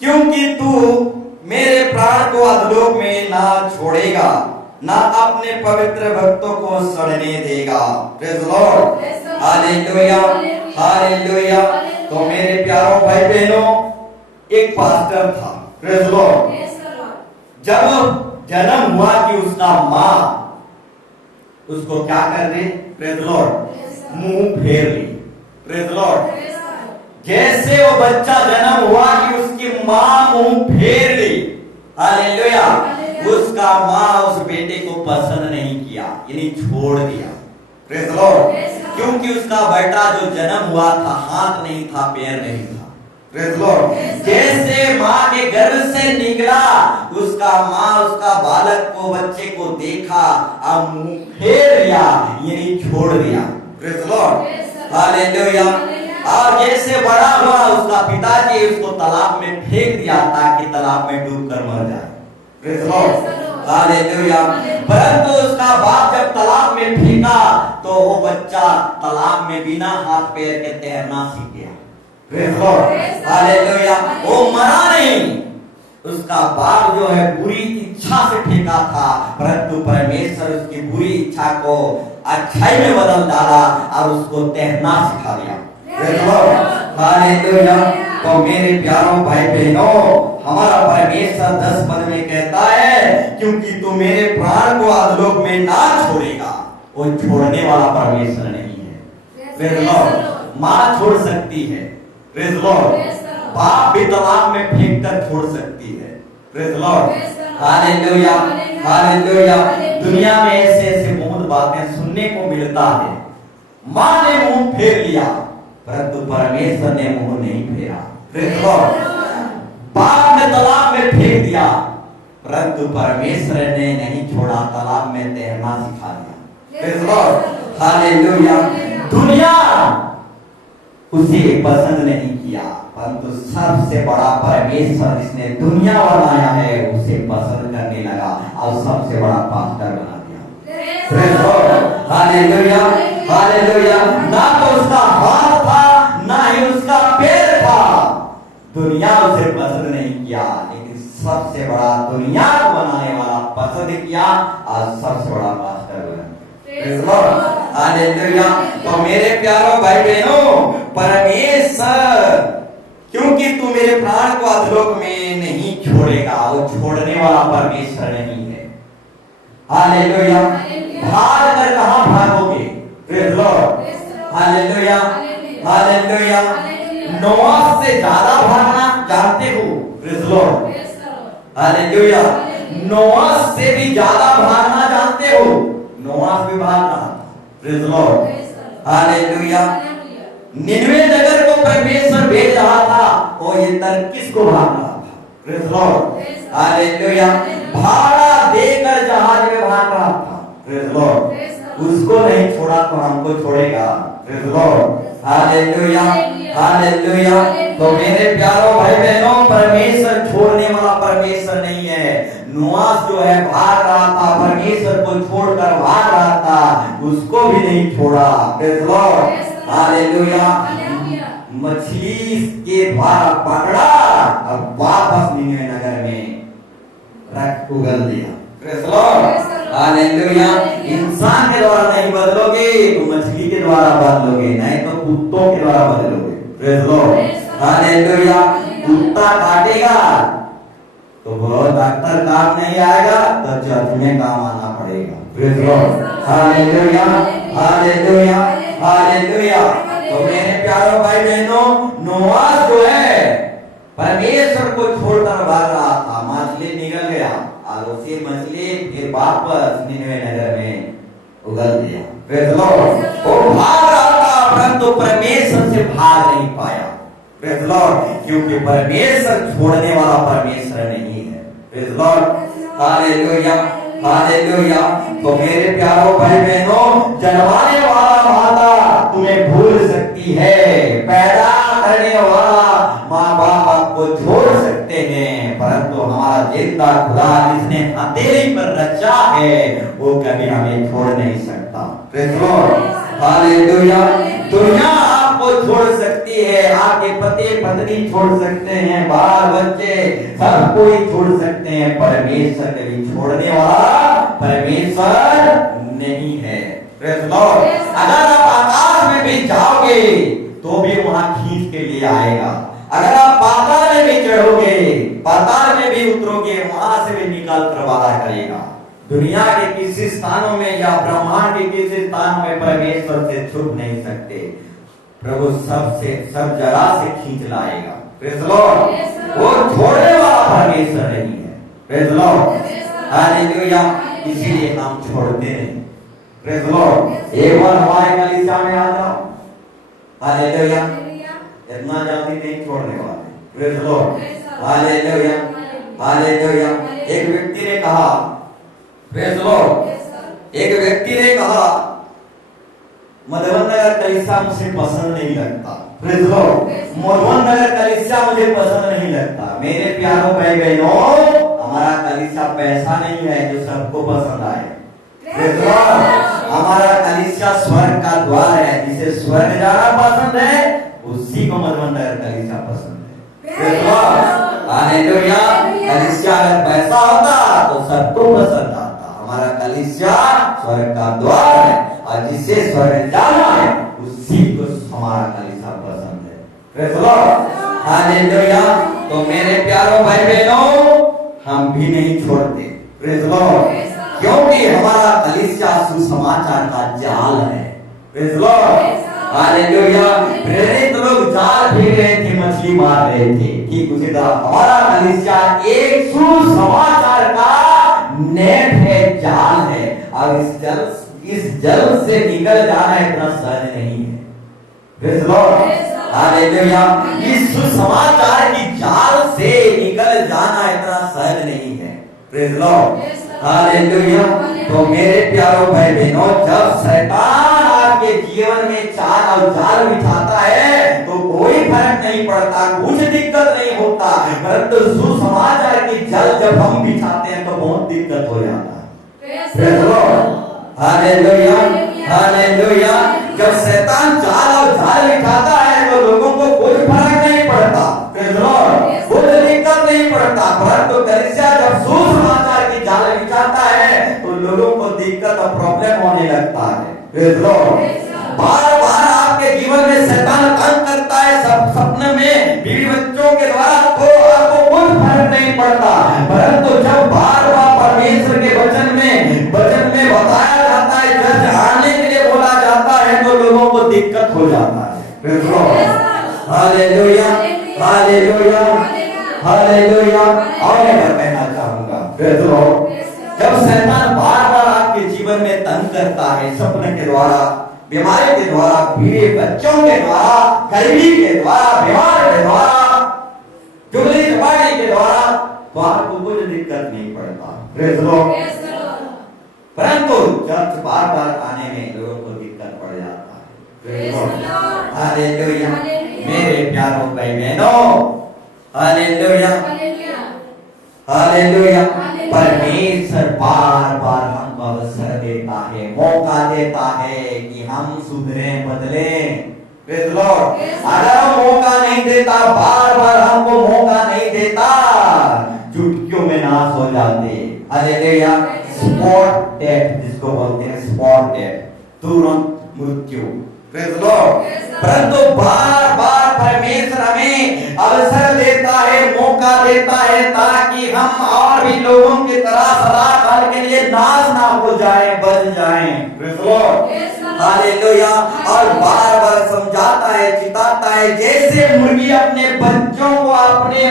क्योंकि तू मेरे प्राण को अधोलोक में ना छोड़ेगा, ना अपने पवित्र भक्तों को सड़ने देगा। Praise the Lord, hallelujah, hallelujah. तो मेरे प्यारों भाई बहनों, एक पास्टर था, प्रेज़ द लॉर्ड। जब जन्म हुआ कि उसका माँ उसको क्या कर रही, प्रेज़ द लॉर्ड, मुंह फेर ली। प्रेज़ द लॉर्ड, जैसे वो बच्चा जन्म हुआ कि उसकी माँ मुंह फेर ली, हालेलुया। उसका माँ उस बेटे को पसंद नहीं किया, यानी छोड़ दिया। प्रेज़ द लॉर्ड, क्योंकि उसका बेटा जो जन्म हुआ था, हाथ नहीं था, पैर नहीं था। प्रेज़ द लॉर्ड, जैसे माँ के गर्भ से निकला, उसका माँ उसका बालक को, बच्चे को देखा, अब मुंह फेर लिया, यानी छोड़ दिया। Praise the Lord, hallelujah. और जैसे बड़ा हुआ, उसका पिताजी उसको तालाब में फेंक दिया ताकि तालाब में डूबकर मर जाए। Praise the Lord, hallelujah. परंतु उसका बाप जब तालाब में फेंका तो वो बच्चा तालाब में बिना हाथ पैर के तैरना सीख गया। Praise the Lord, hallelujah. वो मरा नहीं। उसका बाप जो है बुरी इच्छा से फेंका था, परंतु परमेश्वर उसकी बुरी इच्छा को अच्छाई में बदल डाला और उसको तैरना सिखा दिया। Praise the Lord, hallelujah. तो मेरे प्यारों भाई बहनों, हमारा परमेश्वर 10 पद में कहता है, क्योंकि तू मेरे प्राण को अधोलोक में ना छोड़ेगा। वो छोड़ने वाला परमेश्वर नहीं है। प्रेज़ द लॉर्ड, माँ छोड़ सकती है। प्रेज़ द लॉर्ड, बाप भी तालाब में फेंक कर छोड़ सकती है। Praise the Lord, hallelujah, hallelujah. दुनिया में ऐसे ऐसे बहुत बातें सुनने को मिलता है। माँ ने मुंह फेर लिया, परंतु परमेश्वर ने मुंह नहीं फेरा। प्रेज़ द लॉर्ड, बाप ने तालाब में फेंक दिया, परंतु परमेश्वर ने नहीं छोड़ा, तालाब में तैरना सिखा दिया। Praise the Lord, hallelujah. दुनिया उसे पसंद नहीं किया, परंतु सबसे बड़ा परमेश्वर जिसने दुनिया बनाया है उसे पसंद करने लगा और सबसे बड़ा पास्टर बना दिया। Praise the Lord, hallelujah, hallelujah. ना तो उसका हाथ था, ना ही उसका पैर था। दुनिया उसे पसंद नहीं किया, लेकिन सबसे बड़ा दुनिया को बनाने वाला पसंद किया और सबसे बड़ा पास्टर बना। Praise the Lord, hallelujah. तो मेरे प्यारों भाई बहनों, परमेश्वर, क्योंकि तू मेरे प्राण को अधोलोक में नहीं छोड़ेगा, वो छोड़ने वाला परमेश्वर नहीं है। हालेलुया। भाग कर कहां भागोगे? Praise the Lord, hallelujah, hallelujah. Noah से ज्यादा भागना जानते हो? Praise the Lord, hallelujah. Noah से भी ज्यादा भागना जानते हो? नोआह भी भाग रहा था। Praise the Lord, hallelujah. Nineveh नगर को परमेश्वर भेज रहा था, वो ये तर्कीश को भाग रहा था। Praise the Lord, hallelujah. भाड़ा देकर जहाज में भाग रहा था। प्रेज़ द लॉर्ड, उसको नहीं छोड़ा तो हमको छोड़ेगा। Praise the Lord, hallelujah, hallelujah. तो मेरे प्यारों भाई बहनों, परमेश्वर छोड़ने वाला परमेश्वर नहीं है। नोआह जो है भाग रहा था, परमेश्वर को छोड़कर भाग रहा था, उसको भी नहीं छोड़ा। Praise the Lord, hallelujah. मछली के द्वारा पकड़ा और वापस निनवे नगर में रख उगल दिया। Praise the Lord, hallelujah. इंसान के द्वारा नहीं बदलोगे तो मछली के द्वारा बदलोगे, नहीं तो कुत्तों के द्वारा बदलोगे। Praise the Lord, hallelujah. कुत्ता काटेगा तो वो डॉक्टर काम नहीं आएगा, तो चर्च में काम आना पड़ेगा। Praise the Lord, hallelujah, hallelujah, hallelujah. तो मेरे प्यारों भाई बहनों, नोआह जो है परमेश्वर को छोड़कर भाग रहा था, मछली निकल गया और उसी मछली फिर वापस निनवे नगर में उगल दिया। प्रेज़ द लॉर्ड, वो भाग रहा था परंतु परमेश्वर से भाग नहीं पाया। प्रेज़ द लॉर्ड, क्योंकि परमेश्वर छोड़ने वाला परमेश्वर नहीं है। Praise the Lord, hallelujah, hallelujah. तो मेरे प्यारों भाई बहनों, जन्माने वाला माता तुम्हें भूल सकती है, पैदा करने वाला माँ बाप आपको छोड़ सकते हैं, परंतु हमारा जिंदा खुदा जिसने हथेली पर रचा है वो कभी हमें छोड़ नहीं सकता। Praise the Lord, hallelujah. दुनिया आपको आपको छोड़ सकती है, आपके पति पत्नी छोड़ सकते हैं, बाल बच्चे सब कोई छोड़ सकते हैं, परमेश्वर कभी छोड़ने वाला परमेश्वर नहीं है। Praise the Lord. अगर आप आकाश में भी जाओगे तो भी वहां खींच के लिए आएगा। अगर आप पाताल में भी चढ़ोगे, पाताल में भी उतरोगे, वहां से भी निकाल कर वादा करेगा। दुनिया के किसी स्थानों में या ब्रह्मांड के किसी स्थान में परमेश्वर से छुप नहीं सकते। प्रभु सब जगह से खींच लाएगा। Praise the Lord. वो छोड़ने वाला परमेश्वर नहीं है। Praise the Lord. हालेलुया। इसीलिए हम छोड़ते नहीं। Praise the Lord. एक बार हमारे कलीसिया में आ जाओ, हालेलुया, इतना जल्दी नहीं छोड़ने वाले। Praise the Lord. Hallelujah, hallelujah. एक व्यक्ति ने कहा, प्रेज़ द लॉर्ड, एक व्यक्ति ने कहा मधुबन नगर कलीसिया मुझे पसंद नहीं लगता। Praise the Lord. मधुबन नगर कलीसिया मुझे पसंद नहीं लगता। मेरे प्यारों भाई बहनों, हमारा कलीसिया पैसा नहीं है जो सबको पसंद आए। Praise the Lord. हमारा कलीसिया स्वर्ग का द्वार है। जिसे स्वर्ग जाना पसंद है उसी को मधुबन नगर कलीसिया पसंद है। Praise the Lord. हालेलुया। कलीसिया अगर पैसा होता तो सबको पसंद आता। हमारा कलीसिया स्वर्ग का द्वार है और जिसे स्वर्ग जाना है उसी को हमारा कलीसिया पसंद है। Praise the Lord. हालेलुया। तो मेरे प्यारों भाई बहनों, हम भी नहीं छोड़ते। Praise the Lord. क्योंकि हमारा कलीसिया सुसमाचार का जाल है। Praise the Lord. हालेलुया। प्रेरित लोग जाल फेंक रहे थे, मछली मार रहे थे, ठीक उसी तरह हमारा कलीसिया एक सुसमाचार का नेट है, जाल है। और इस जल से निकल जाना इतना सहज नहीं है। Praise the Lord. हालेलुया। इस सुसमाचार की जाल से निकल जाना इतना सहज नहीं है। Praise the Lord. हालेलुया। तो मेरे प्यारों भाई बहनों, जब शैतान आपके जीवन में चाल और जाल बिछाता है तो कोई फर्क नहीं पड़ता, कुछ दिक्कत नहीं होता। परंतु सुसमाचार की जाल जब हम बिछाते हैं तो बहुत दिक्कत हो जाता है। Praise the Lord. Hallelujah, hallelujah. जब शैतान जाल और जाल बिछाता है तो लोगों को कुछ फर्क नहीं पड़ता। Praise the Lord. कुछ दिक्कत नहीं पड़ता। परंतु कलीसिया जब सुसमाचार की जाल बिछाता है तो लोगों को दिक्कत और प्रॉब्लम होने लगता है। Praise the Lord. बार बार आपके जीवन में शैतान तंग करता है, सब सपने में बीवी बच्चों के द्वारा, तो आपको कुछ फर्क नहीं पड़ता। परंतु जब बार बार परमेश्वर के वचन में बताया जाता है, जज आने के लिए बोला जाता है तो लोगों को दिक्कत हो जाता है। Praise the Lord. Hallelujah, hallelujah, hallelujah. और मैं कहना चाहूंगा, प्रेज़ द लॉर्ड, जब शैतान बार बार आपके जीवन में तंग करता है, सपने के द्वारा, बीमारी के द्वारा, बीवी बच्चों के द्वारा, गरीबी के द्वारा, बीमार के द्वारा, चुगली चपाटी के द्वारा, तो आपको कुछ दिक्कत नहीं पड़ता। Praise the Lord. परंतु चर्च बार बार आने में लोगों को दिक्कत पड़ जाता है। Praise the Lord. हालेलुया। मेरे प्यारों भाई बहनों, हालेलुया, हालेलुया। परमेश्वर बार बार हमको अवसर देता है, मौका देता है कि हम सुधरे, बदले। Praise the Lord. अगर हम मौका नहीं देता, बार बार हमको मौका नहीं देता, चुटकियों में नाश हो जाते। हालेलुया। स्पॉट डेथ जिसको बोलते हैं, स्पॉट डेथ, तुरंत मृत्यु। Praise the Lord. परंतु बार बार परमेश्वर हमें अवसर देता है, मौका देता है, ताकि हम और भी लोगों की तरह सदा काल के लिए नाश ना हो जाए, बच जाएं। Praise the Lord. हालेलुया। और बार बार समझाता है, चिताता है, जैसे मुर्गी अपने बच्चों को अपने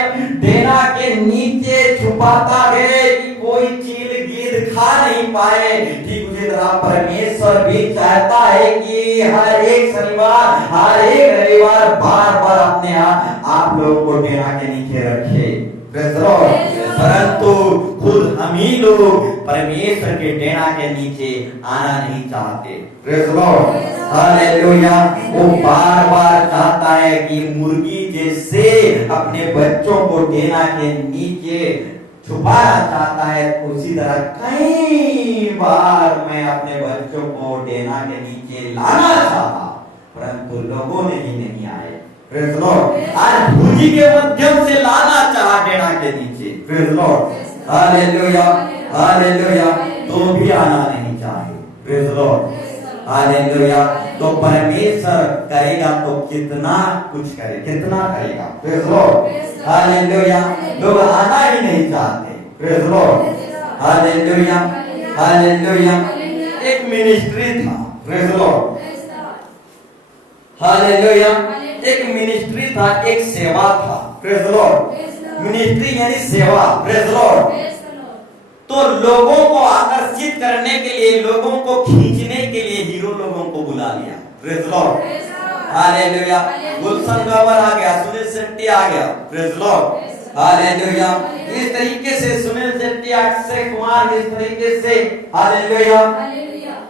डेरा के नीचे छुपाता है कि कोई चील गिद्ध खा नहीं पाए, ठीक उसी तरह परमेश्वर भी चाहता है कि हर एक शनिवार, हर एक रविवार बार बार अपने आप लोगों को डेरा के नीचे रखे। Praise the Lord. परंतु खुद हम ही लोग परमेश्वर के डेरा के नीचे आना नहीं चाहते। Praise the Lord. हालेलुया। वो बार बार चाहता है कि मुर्गी जैसे अपने बच्चों को डेरा के नीचे छुपाना चाहता है, उसी तरह कई बार मैं अपने बच्चों को डेरा के नीचे लाना चाहा, परंतु लोगों ने ही नहीं आए। Praise Lord. आज भूजी के माध्यम से लाना चाहा डेरा के नीचे। Praise Lord. हालेलुया, हालेलुया, तो भी आना नहीं चाहे। Praise Lord. हालेलुया। तो परमेश्वर करेगा तो कितना कुछ करे, कितना करेगा। Praise Lord. हालेलुया। लोग आना ही नहीं चाहते। Praise Lord. Hallelujah, hallelujah. एक मिनिस्ट्री था। Praise Lord. हालेलुया। एक मिनिस्ट्री था, एक सेवा था। Praise Lord. मिनिस्ट्री यानी सेवा। Praise Lord. तो लोगों को आकर्षित करने के लिए, लोगों को खींचने के लिए हीरो लोगों को बुला लिया। Praise Lord. हालेलुया। गुलशन गबर आ गया, सुनील शेट्टी आ गया। Praise Lord. हालेलुया। इस तरीके से सुनील शेट्टी, अक्षय कुमार, इस तरीके से हालेलुया,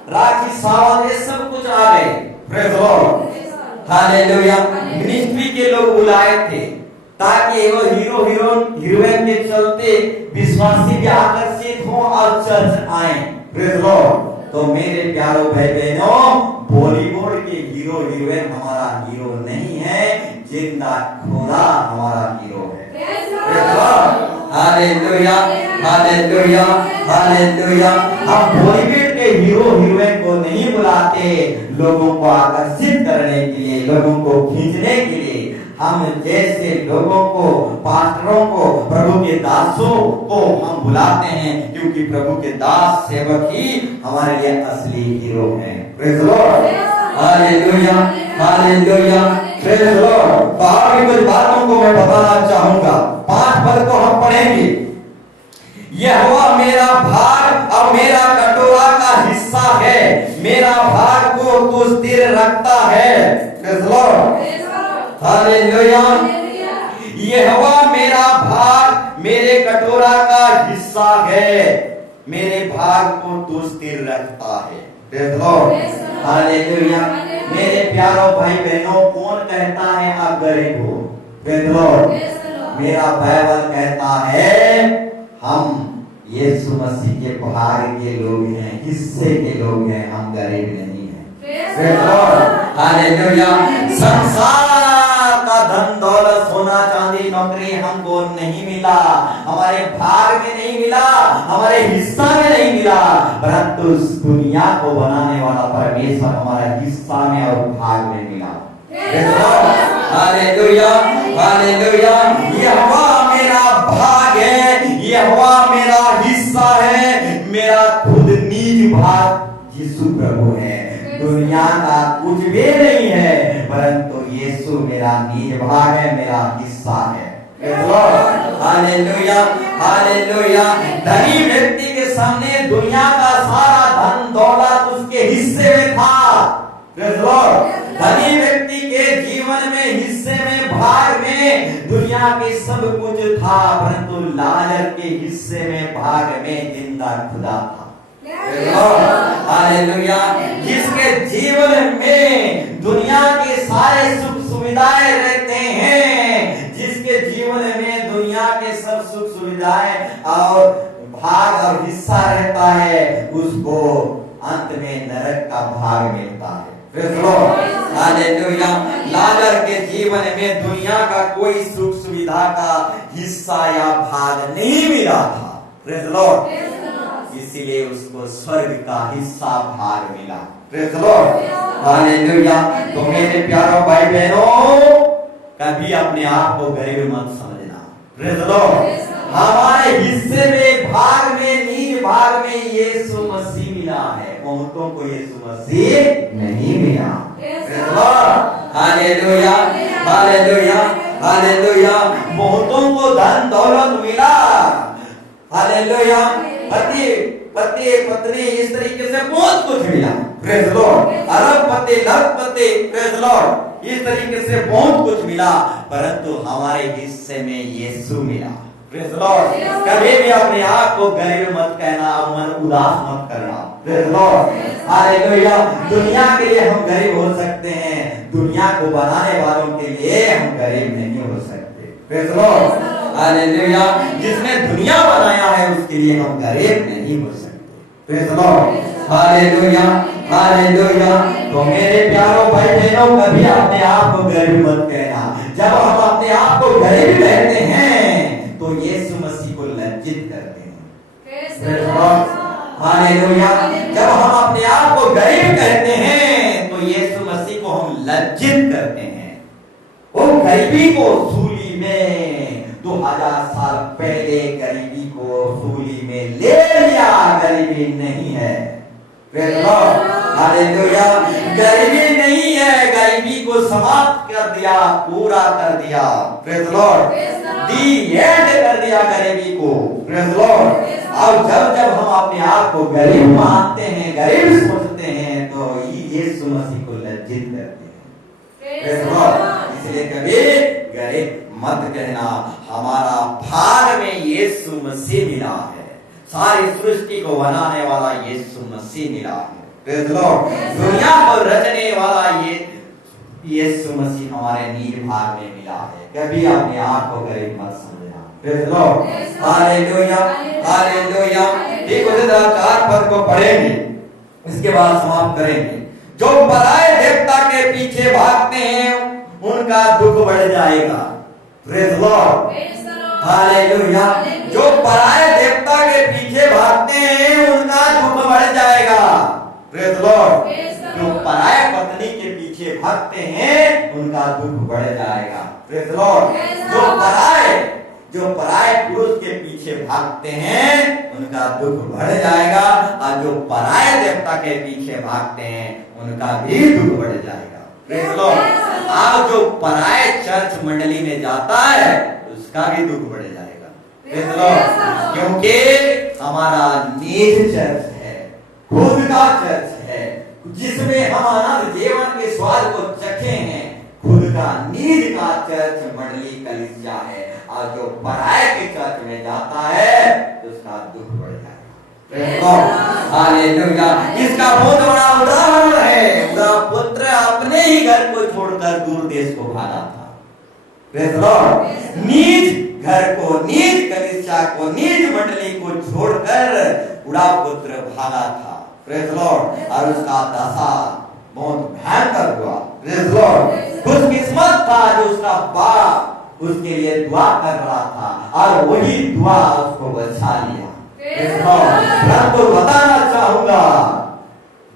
राखी सावंत, ये सब कुछ आ गए। Praise Lord. हालेलुया। मिनिस्ट्री के लोग बुलाए थे ताकि वो हीरोइन के चलते विश्वासी भी आकर्षित हो और चर्च आए। Praise Lord. तो मेरे प्यारो भाई बहनों, बॉलीवुड के हीरो हीरोइन हमारा हीरो नहीं है, जिंदा खुदा हमारा हीरो है। Praise Lord. Hallelujah, hallelujah, hallelujah. हम बॉलीवुड के हीरो हीरोइन को नहीं बुलाते लोगों को आकर्षित करने के लिए, लोगों को खींचने के लिए। हम जैसे लोगों को, पास्टरों को, प्रभु के दासों को हम बुलाते हैं, क्योंकि प्रभु के दास सेवक ही हमारे लिए असली हीरो हैं। Praise Lord. Hallelujah, hallelujah, praise Lord. तो और भी कुछ बातों को मैं बताना चाहूंगा। 5 पद को हम पढ़ेंगे। यहोवा मेरा भाग और मेरा कटोरा का हिस्सा है, मेरा भाग को तू स्थिर रखता है। Praise Lord. हालेलुया। यहोवा मेरा भाग मेरे कटोरा का हिस्सा है, मेरे भाग को तू स्थिर रखता है। Praise Lord. हालेलुया। मेरे प्यारों भाई बहनों, कौन कहता है आप गरीब हो? Praise Lord. मेरा बाइबल कहता है हम यीशु मसीह के भाग के लोग हैं, हिस्से के लोग हैं, हम गरीब नहीं हैं। Praise Lord. हालेलुया। संसार का धन दौलत, सोना चांदी, नौकरी हमको नहीं मिला, हमारे भाग में नहीं मिला, हमारे हिस्सा में नहीं मिला, परंतु इस दुनिया को बनाने वाला परमेश्वर हमारा हिस्सा में और भाग में मिला। Hallelujah, hallelujah. यहोवा मेरा भाग है, यहोवा मेरा हिस्सा है, मेरा खुद निज भाग यीशु प्रभु है। दुनिया का कुछ भी नहीं है, परंतु यीशु मेरा निज भाग है, मेरा हिस्सा है। Hallelujah, hallelujah. धनी व्यक्ति के सामने दुनिया का सारा धन दौलत उसके हिस्से में था। Praise Lord. धनी व्यक्ति के जीवन में, हिस्से में, भाग में दुनिया के सब कुछ था, परंतु लाजर के हिस्से में, भाग में जिंदा खुदा था। हालेलुया। जिसके जीवन में दुनिया के सारे सुख सुविधाएं रहते हैं, जिसके जीवन में दुनिया के सब सुख सुविधाएं और भाग और हिस्सा रहता है, उसको अंत में नरक का भाग मिलता है। Praise Lord. हालेलुया। लाजर के जीवन में दुनिया का कोई सुख सुविधा का हिस्सा या भाग नहीं मिला था। Praise Lord. इसीलिए उसको स्वर्ग का हिस्सा भाग मिला। Praise Lord. हालेलुया। तो मेरे प्यारों भाई बहनों, कभी अपने आप को गरीब मत समझना। Praise Lord. हमारे हिस्से में, भाग में, निज भाग में यीशु मसीह मिला है, बहुतों को यीशु मसीह नहीं मिला। Praise Lord. Hallelujah, hallelujah, hallelujah. बहुतों को धन दौलत मिला। हालेलुया। पति पत्नी, इस तरीके से बहुत कुछ मिला। Praise Lord. अरबपति, लखपति, प्रेज़ लॉर्ड, इस तरीके से बहुत कुछ मिला, परंतु हमारे हिस्से में यीशु मिला। Praise Lord. कभी भी अपने आप को गरीब मत कहना, मन उदास मत करना। Praise Lord. हालेलुया। दुनिया के लिए हम गरीब हो सकते हैं, दुनिया को बनाने वालों के लिए हम गरीब नहीं हो सकते। Praise Lord. हालेलुया। जिसने दुनिया बनाया है उसके लिए हम गरीब नहीं हो सकते। Praise Lord. Hallelujah, hallelujah. तो मेरे प्यारों भाई बहनों, कभी अपने आप को गरीब मत कहना। जब हम अपने आप को गरीब कहते हैं तो यीशु मसीह को लज्जित करते हैं। हालेलुया। जब हम अपने आप को गरीब कहते हैं तो यीशु मसीह को हम लज्जित करते हैं। वो गरीबी को सूली में 2000 साल पहले गरीबी को सूली में ले लिया, गरीबी नहीं है। हालेलुया। गरीबी नहीं है, गरीबी को समाप्त कर दिया, पूरा कर दिया। Praise Lord. दी एंड कर दिया गरीबी को। Praise Lord. और जब जब हम अपने आप को गरीब मानते हैं, गरीब सोचते हैं, तो यीशु मसीह को लज्जित करते हैं। Praise Lord. इसलिए कभी गरीब मत कहना। हमारा भाग में यीशु मसीह मिला है, सारी सृष्टि को बनाने वाला यीशु मसीह मिला है। Praise Lord. दुनिया को रचने वाला ये यीशु मसीह हमारे नीड भाग में मिला है। कभी अपने आप को गरीब मत समझना। Praise Lord. Hallelujah, hallelujah. ठीक उसी तरह 4 पद को पढ़ेंगे, इसके बाद समाप्त करेंगे। जो पराये देवता के पीछे भागते हैं उनका दुख बढ़ जाएगा। Praise Lord. हालेलुया। जो पराये देवता के पीछे भागते हैं उनका दुख बढ़ जाएगा। Praise Lord. जो पराये पत्नी के पीछे भागते हैं उनका दुख बढ़ जाएगा। Praise Lord. जो पराये पुरुष के पीछे भागते हैं उनका दुख बढ़ जाएगा, और जो पराये देवता के पीछे भागते हैं उनका भी दुख बढ़ जाएगा। Praise Lord. और जो पराये चर्च मंडली में जाता है उसका भी दुख बढ़ जाएगा। Praise Lord. क्योंकि हमारा निज चर्च है, खुद का चर्च है, जिसमें हम अनंत जीवन के स्वाद को चखे हैं। खुद का निज का चर्च मंडली कलीसिया है, और जो पराये के चर्च में जाता है तो उसका दुख बढ़ जाएगा। हालेलुया। इसका बहुत बड़ा उदाहरण है। उसका पुत्र अपने ही घर को छोड़कर दूर देश को भागा था। Praise Lord. निज घर को, निज कलीसिया को, निज मंडली को छोड़कर उड़ा पुत्र भागा था। Praise Lord. और उसका दशा बहुत भयंकर हुआ। Praise Lord. खुशकिस्मत था जो उसका बाप उसके लिए दुआ कर रहा था, और वही दुआ उसको बचा लिया। Praise Lord. मैं तो बताना चाहूंगा,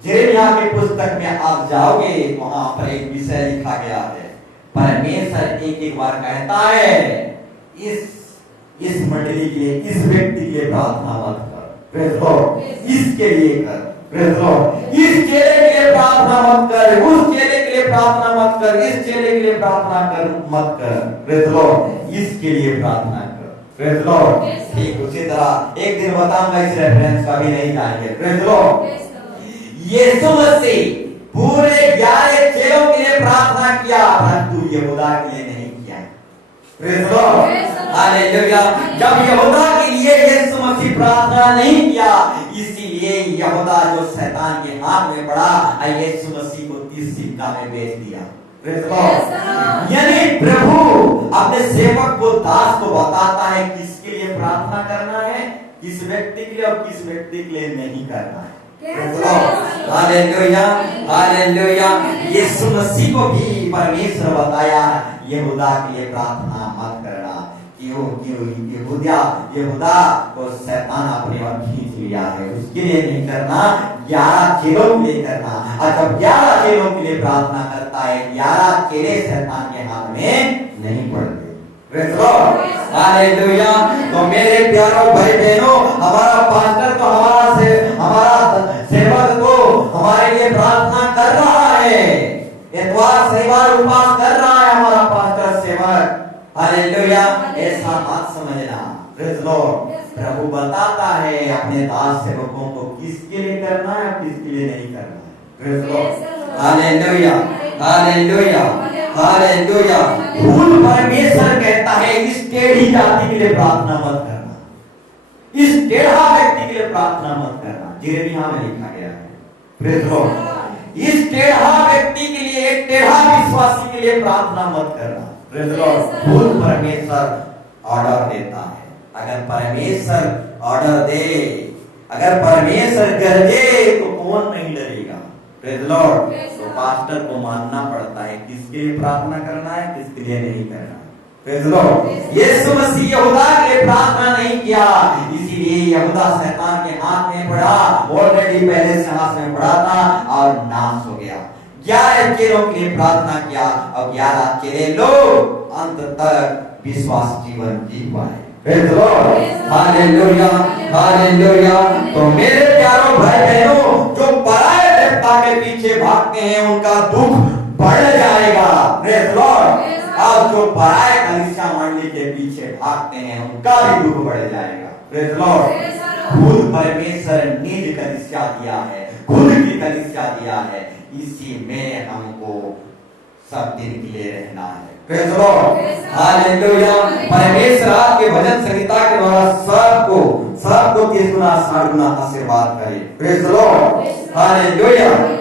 यिर्मयाह की पुस्तक में आप जाओगे, वहां पर एक विषय लिखा गया है। परमेश्वर एक बार कहता है, इस मंडली के लिए, इस व्यक्ति के लिए प्रार्थना मत कर। Praise Lord. इसके लिए कर। Praise Lord. इस चेले के लिए प्रार्थना मत कर, उस चेले के लिए प्रार्थना मत कर, इस चेले के लिए प्रार्थना कर मत कर। Praise Lord. इसके लिए प्रार्थना कर। Praise Lord. ठीक उसी तरह एक दिन बताऊंगा, इस रेफरेंस का भी नहीं जाएंगे। Praise Lord. यीशु मसीह पूरे 11 चेलों के लिए प्रार्थना किया, परंतु यहूदा के लिए नहीं किया। Praise Lord. हालेलुया। जब यहूदा के लिए यीशु मसीह प्रार्थना नहीं किया, इसीलिए यहूदा जो शैतान के हाथ में पड़ा, यीशु मसीह को 30 सिक्का में बेच दिया। Praise Lord. यानी प्रभु अपने सेवक को, दास को बताता है किसके लिए प्रार्थना करना है, किस व्यक्ति के लिए और किस व्यक्ति के लिए नहीं करना है। Hallelujah, hallelujah. यीशु मसीह को भी परमेश्वर बताया यहूदा के लिए प्रार्थना मत करना। यहूदा को शैतान अपने ओर खींच लिया है, उसके लिए नहीं करना, 11 चेलों के लिए करना। और जब 11 चेलों के लिए प्रार्थना करता है, 11 चेले शैतान के हाथ में नहीं पड़ते। Praise Lord. हालेलुया। तो मेरे प्यारों भाई बहनों, हमारा पास्टर तो हमारा सेवक तो हमारे लिए प्रार्थना कर रहा है, इतवार शनिवार उपवास कर रहा है हमारा पास्टर सेवक। हालेलुया। ऐसा मत समझना। Praise Lord. प्रभु बताता है अपने दास सेवकों को किसके लिए करना है और किसके लिए नहीं करना है। Praise Lord. Hallelujah, hallelujah, hallelujah. भूल परमेश्वर कहता है इस टेढ़ी जाति के लिए प्रार्थना मत करना, इस टेढ़ा व्यक्ति के लिए प्रार्थना मत करना। यिर्मयाह में लिखा गया है। Praise Lord. इस टेढ़ा व्यक्ति के लिए, एक टेढ़ा विश्वासी के लिए प्रार्थना मत करना। Praise Lord. भूल परमेश्वर ऑर्डर देता है। अगर परमेश्वर ऑर्डर दे अगर परमेश्वर गरजे तो कौन नहीं डरेगा? Praise Lord. तो पास्टर को मानना पड़ता है किसके लिए प्रार्थना करना है, किसके लिए नहीं करना। Praise Lord. यीशु मसीह यहूदा के लिए प्रार्थना नहीं किया, इसीलिए यहूदा शैतान के हाथ में पड़ा, ऑलरेडी पहले से हाथ में पड़ा था और नाश हो गया। 11 चेलों के लिए प्रार्थना किया और 11 चेले लोग अंत तक विश्वास जीवन जी पाए। Praise Lord. Hallelujah, hallelujah. तो मेरे प्यारों भाई बहनों, जो पराये देवता के पीछे भागते हैं उनका दुख बढ़ जाएगा। Praise Lord. और जो पराये कलीसिया मंडली के पीछे भागते हैं उनका भी दुख बढ़ जाएगा। Praise Lord. खुद परमेश्वर निज कलीसिया दिया है, खुद की कलीसिया दिया है, इसी में हमको सब दिन के लिए रहना है। Praise Lord. हालेलुया। परमेश्वर आपके भजन संहिता के द्वारा सबको 30 गुना 60 गुना आशीर्वाद करे। Praise Lord. हालेलुया।